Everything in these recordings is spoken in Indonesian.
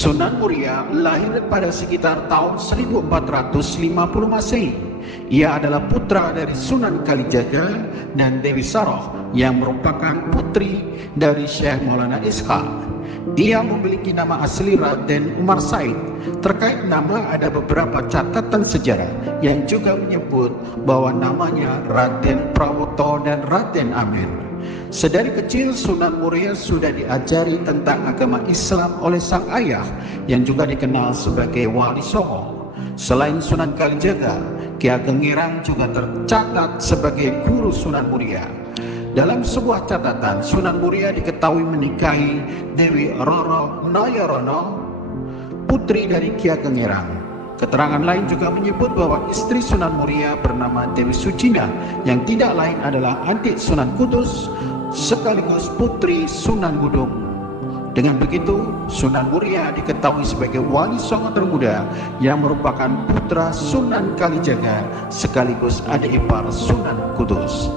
Sunan Muria lahir pada sekitar tahun 1450 Masehi. Ia adalah putra dari Sunan Kalijaga dan Dewi Saroh yang merupakan putri dari Syekh Maulana Ishaq. Dia memiliki nama asli Raden Umar Said. Terkait nama ada beberapa catatan sejarah yang juga menyebut bahwa namanya Raden Prawoto dan Raden Amir. Sedari kecil Sunan Muria sudah diajari tentang agama Islam oleh sang ayah yang juga dikenal sebagai Wali Songo. Selain Sunan Kalijaga, Ki Ageng Ngirang juga tercatat sebagai guru Sunan Muria. Dalam sebuah catatan, Sunan Muria diketahui menikahi Dewi Roro Nayorono, putri dari Ki Ageng Ngirang. Keterangan lain juga menyebut bahwa istri Sunan Muria bernama Dewi Sucina yang tidak lain adalah adik Sunan Kudus sekaligus putri Sunan Gudung. Dengan begitu, Sunan Muria diketahui sebagai wali songo termuda yang merupakan putra Sunan Kalijaga sekaligus adik ipar Sunan Kudus.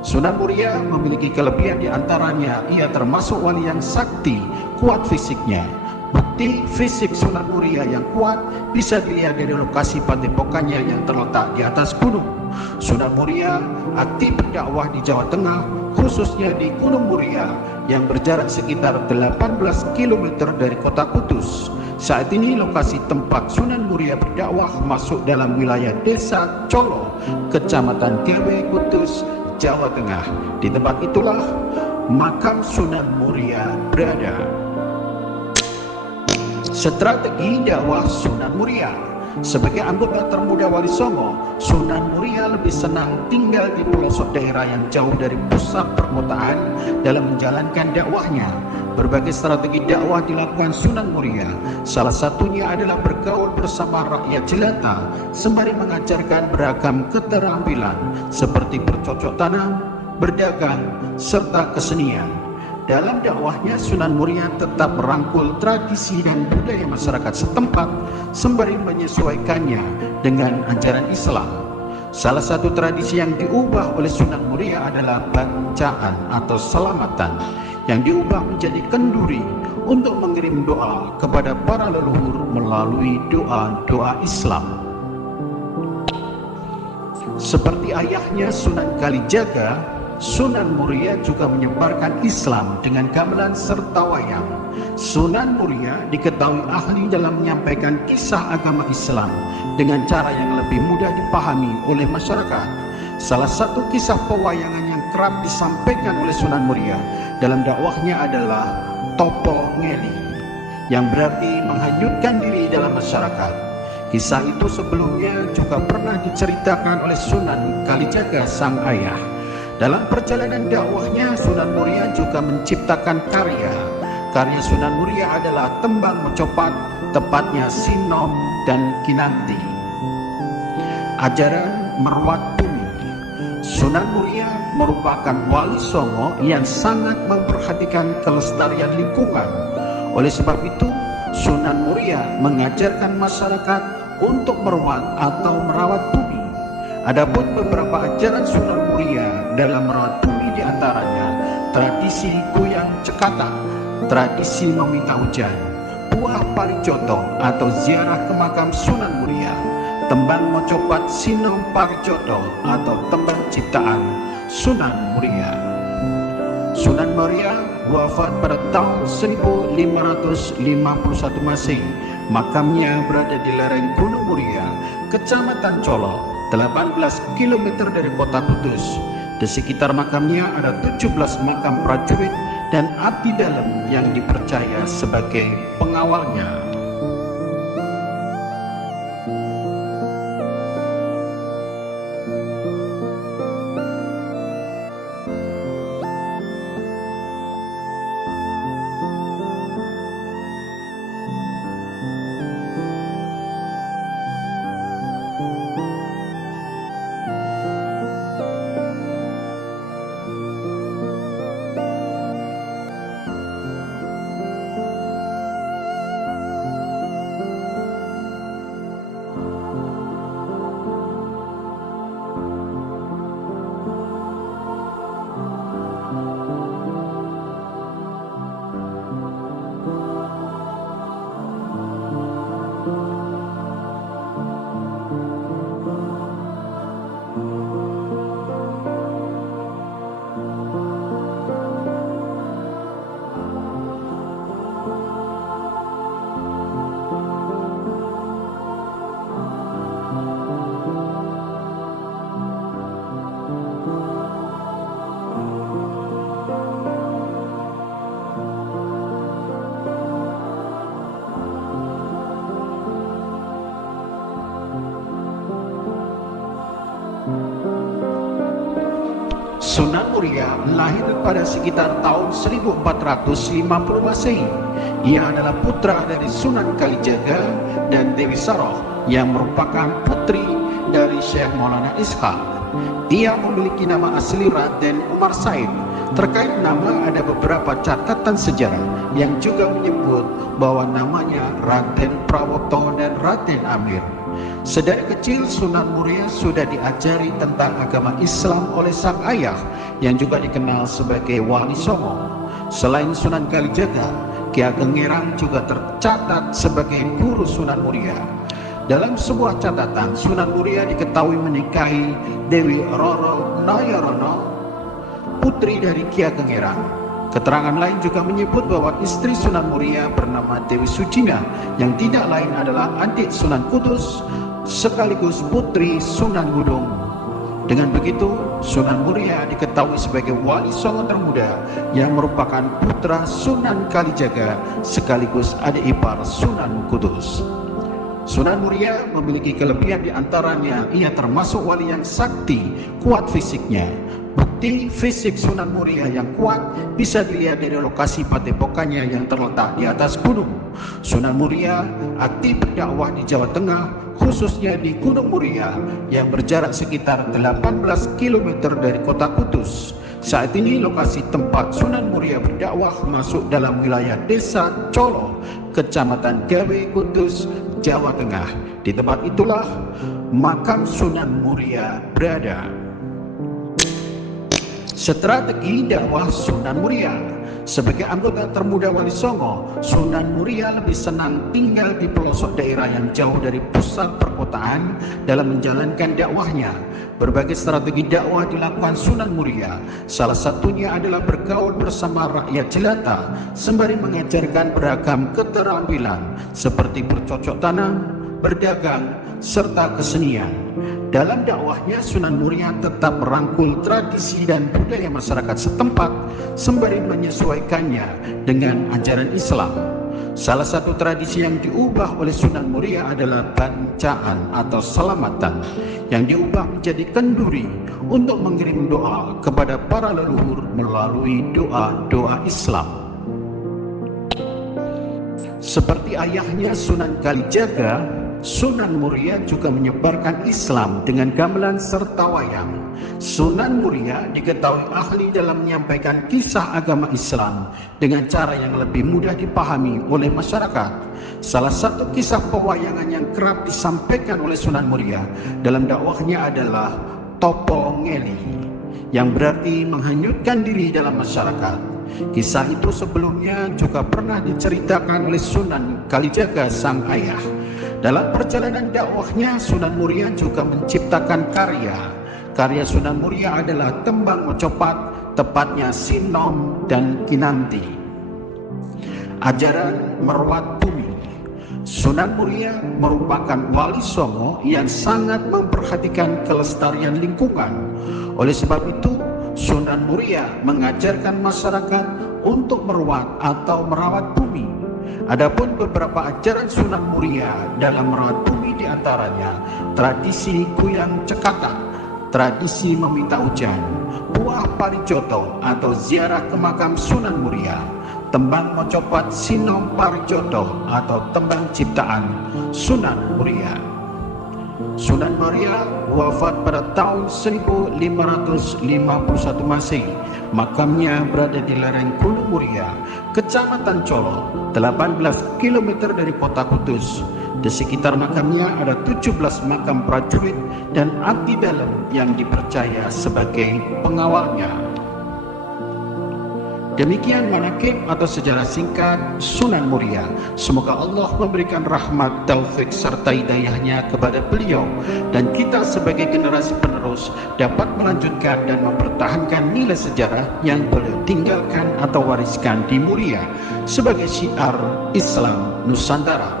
Sunan Muria memiliki kelebihan di antaranya ia termasuk wali yang sakti, kuat fisiknya. Bukti fisik Sunan Muria yang kuat bisa dilihat dari lokasi padepokannya yang terletak di atas gunung. Sunan Muria aktif berdakwah di Jawa Tengah, khususnya di Gunung Muria yang berjarak sekitar 18 km dari kota Kudus. Saat ini lokasi tempat Sunan Muria berdakwah masuk dalam wilayah Desa Colo, Kecamatan Dewe, Kudus, Jawa Tengah. Di tempat itulah makam Sunan Muria berada. Strategi dakwah Sunan Muria. Sebagai anggota termuda Wali Songo, Sunan Muria lebih senang tinggal di pelosok daerah yang jauh dari pusat perkotaan dalam menjalankan dakwahnya. Berbagai strategi dakwah dilakukan Sunan Muria. Salah satunya adalah bergaul bersama rakyat jelata sembari mengajarkan beragam keterampilan seperti bercocok tanam, berdagang, serta kesenian. Dalam dakwahnya, Sunan Muria tetap merangkul tradisi dan budaya masyarakat setempat sembari menyesuaikannya dengan ajaran Islam. Salah satu tradisi yang diubah oleh Sunan Muria adalah bacaan atau selamatan yang diubah menjadi kenduri untuk mengirim doa kepada para leluhur melalui doa-doa Islam. Seperti ayahnya Sunan Kalijaga, Sunan Muria juga menyebarkan Islam dengan gamelan serta wayang. Sunan Muria diketahui ahli dalam menyampaikan kisah agama Islam dengan cara yang lebih mudah dipahami oleh masyarakat. Salah satu kisah pewayangan yang kerap disampaikan oleh Sunan Muria dalam dakwahnya adalah Topo Ngeli, yang berarti menghanyutkan diri dalam masyarakat. Kisah itu sebelumnya juga pernah diceritakan oleh Sunan Kalijaga sang ayah. Dalam perjalanan dakwahnya, Sunan Muria juga menciptakan karya. Karya Sunan Muria adalah tembang mecopat, tepatnya Sinom dan Kinanti. Ajaran merawat bumi. Sunan Muria merupakan wali songo yang sangat memperhatikan kelestarian lingkungan. Oleh sebab itu, Sunan Muria mengajarkan masyarakat untuk merawat atau merawat bumi. Adapun beberapa ajaran Sunan Muria dalam merawat bumi diantaranya tradisi goyang cekata, tradisi meminta hujan, buah parijoto atau ziarah ke makam Sunan Muria, tembang mocopat Sinom Parijoto atau tembang ciptaan Sunan Muria. Sunan Muria wafat pada tahun 1551 Masehi. Makamnya berada di lereng Gunung Muria, Kecamatan Colo, 18 km dari kota Kudus. Di sekitar makamnya ada 17 makam prajurit dan abdi dalam yang dipercaya sebagai pengawalnya. Sunan Muria lahir pada sekitar tahun 1450 Masehi. Ia adalah putra dari Sunan Kalijaga dan Dewi Saroh yang merupakan putri dari Syekh Maulana Ishaq. Ia memiliki nama asli Raden Umar Said. Terkait nama ada beberapa catatan sejarah yang juga menyebut bahwa namanya Raden Prawoto dan Raden Amir. Sedari kecil Sunan Muria sudah diajari tentang agama Islam oleh sang ayah yang juga dikenal sebagai Wali Songo. Selain Sunan Kalijaga, Ki Ageng Ngerang juga tercatat sebagai guru Sunan Muria. Dalam sebuah catatan, Sunan Muria diketahui menikahi Dewi Roro Nayorono, putri dari Ki Ageng Ngerang. Keterangan lain juga menyebut bahwa istri Sunan Muria bernama Dewi Sucina yang tidak lain adalah adik Sunan Kudus sekaligus putri Sunan Gudong. Dengan begitu, Sunan Muria diketahui sebagai Wali Songo termuda yang merupakan putra Sunan Kalijaga sekaligus adik ipar Sunan Kudus. Sunan Muria memiliki kelebihan di antaranya ia termasuk wali yang sakti, kuat fisiknya. Bukti fisik Sunan Muria yang kuat bisa dilihat dari lokasi padepokannya yang terletak di atas gunung. Sunan Muria aktif berdakwah di Jawa Tengah, khususnya di Gunung Muria yang berjarak sekitar 18 km dari kota Kudus. Saat ini lokasi tempat Sunan Muria berdakwah masuk dalam wilayah Desa Colo, Kecamatan Gawe, Kudus, Jawa Tengah. Di tempat itulah makam Sunan Muria berada. Strategi dakwah Sunan Muria. Sebagai anggota termuda Wali Songo, Sunan Muria lebih senang tinggal di pelosok daerah yang jauh dari pusat perkotaan dalam menjalankan dakwahnya. Berbagai strategi dakwah dilakukan Sunan Muria. Salah satunya adalah bergaul bersama rakyat jelata sembari mengajarkan beragam keterampilan seperti bercocok tanam, berdagang, serta kesenian. Dalam dakwahnya, Sunan Muria tetap merangkul tradisi dan budaya masyarakat setempat sembari menyesuaikannya dengan ajaran Islam. Salah satu tradisi yang diubah oleh Sunan Muria adalah bancaan atau selamatan yang diubah menjadi kenduri untuk mengirim doa kepada para leluhur melalui doa-doa Islam. Seperti ayahnya Sunan Kalijaga, Sunan Muria juga menyebarkan Islam dengan gamelan serta wayang. Sunan Muria diketahui ahli dalam menyampaikan kisah agama Islam dengan cara yang lebih mudah dipahami oleh masyarakat. Salah satu kisah pewayangan yang kerap disampaikan oleh Sunan Muria dalam dakwahnya adalah Topo Ngeli, yang berarti menghanyutkan diri dalam masyarakat. Kisah itu sebelumnya juga pernah diceritakan oleh Sunan Kalijaga sang ayah. Dalam perjalanan dakwahnya, Sunan Muria juga menciptakan karya. Karya Sunan Muria adalah tembang mocopat, tepatnya Sinom dan Kinanti. Ajaran merawat bumi. Sunan Muria merupakan Wali Songo yang sangat memperhatikan kelestarian lingkungan. Oleh sebab itu, Sunan Muria mengajarkan masyarakat untuk merawat atau merawat bumi. Adapun beberapa ajaran Sunan Muria dalam merawat bumi diantaranya tradisi kuyang cekata, tradisi meminta hujan, buah parijoto atau ziarah ke makam Sunan Muria, tembang mocopat Sinom Parijoto atau tembang ciptaan Sunan Muria. Sunan Muria wafat pada tahun 1551 Masehi. Makamnya berada di lereng Gunung Muria, Kecamatan Colo, 18 km dari kota Kudus. Di sekitar makamnya ada 17 makam prajurit dan abdi dalam yang dipercaya sebagai pengawalnya. Demikian manaqib atau sejarah singkat Sunan Muria. Semoga Allah memberikan rahmat, taufik serta hidayahnya kepada beliau dan kita sebagai generasi penerus dapat melanjutkan dan mempertahankan nilai sejarah yang beliau tinggalkan atau wariskan di Muria sebagai syiar Islam Nusantara.